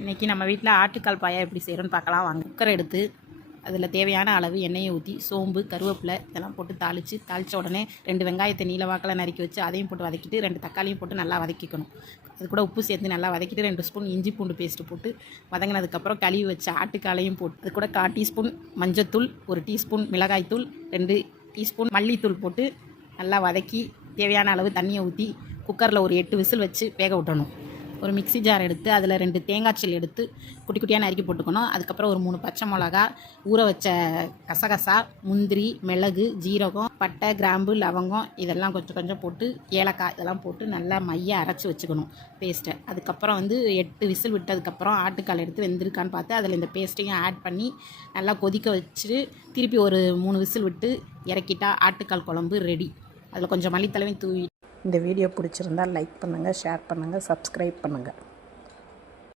இன்றைக்கி நம்ம வீட்டில் ஆட்டுக்கால் பாயா எப்படி செய்கிறோன்னு பார்க்கலாம் வாங்க. குக்கரை எடுத்து அதில் தேவையான அளவு எண்ணெயை ஊற்றி சோம்பு கருவேப்பிலை இதெல்லாம் போட்டு தாளித்த உடனே 2 வெங்காயத்தை நீல வாக்கில் நறுக்கி வச்சு அதையும் போட்டு வதக்கிட்டு 2 தக்காளியும் போட்டு நல்லா வதக்கிக்கணும். அது கூட உப்பு சேர்த்து நல்லா வதக்கிட்டு 2 ஸ்பூன் இஞ்சி பூண்டு பேஸ்ட்டு போட்டு வதங்கினதுக்கப்புறம் கழுவி வச்ச ஆட்டுக்காலையும் போட்டு அது கூட 1/4 டீஸ்பூன் மஞ்சத்தூள், 1 டீஸ்பூன் மிளகாய்த்தூள், 2 டீஸ்பூன் மல்லித்தூள் போட்டு நல்லா வதக்கி தேவையான அளவு தண்ணியை ஊற்றி குக்கரில் ஒரு 8 விசில் வச்சு வேக விட்டணும். ஒரு மிக்ஸி ஜார் எடுத்து அதில் 2 தேங்காய் சில் எடுத்து குட்டி குட்டியாக நறுக்கி போட்டுக்கணும். அதுக்கப்புறம் ஒரு 3 பச்சை மிளகா, ஊற வச்ச கசகசா, முந்திரி, மிளகு, ஜீரகம், பட்டை, கிராம்பு, லவங்கம் இதெல்லாம் கொஞ்சம் கொஞ்சம் போட்டு ஏலக்காய் இதெல்லாம் போட்டு நல்லா மைய அரைச்சி வச்சுக்கணும் பேஸ்ட்டை. அதுக்கப்புறம் 8 விசில் விட்டதுக்கப்புறம் ஆட்டுக்கால் எடுத்து வெந்திருக்கான்னு பார்த்து அதில் இந்த பேஸ்ட்டையும் ஆட் பண்ணி நல்லா கொதிக்க வச்சுட்டு திருப்பி ஒரு 3 விசில் விட்டு இறக்கிட்டா ஆட்டுக்கால் குழம்பு ரெடி. அதில் கொஞ்சம் மல்லித்தலையும் தூவி. இந்த வீடியோ பிடிச்சிருந்தால் லைக் பண்ணுங்கள், ஷேர் பண்ணுங்கள், சப்ஸ்கிரைப் பண்ணுங்கள்.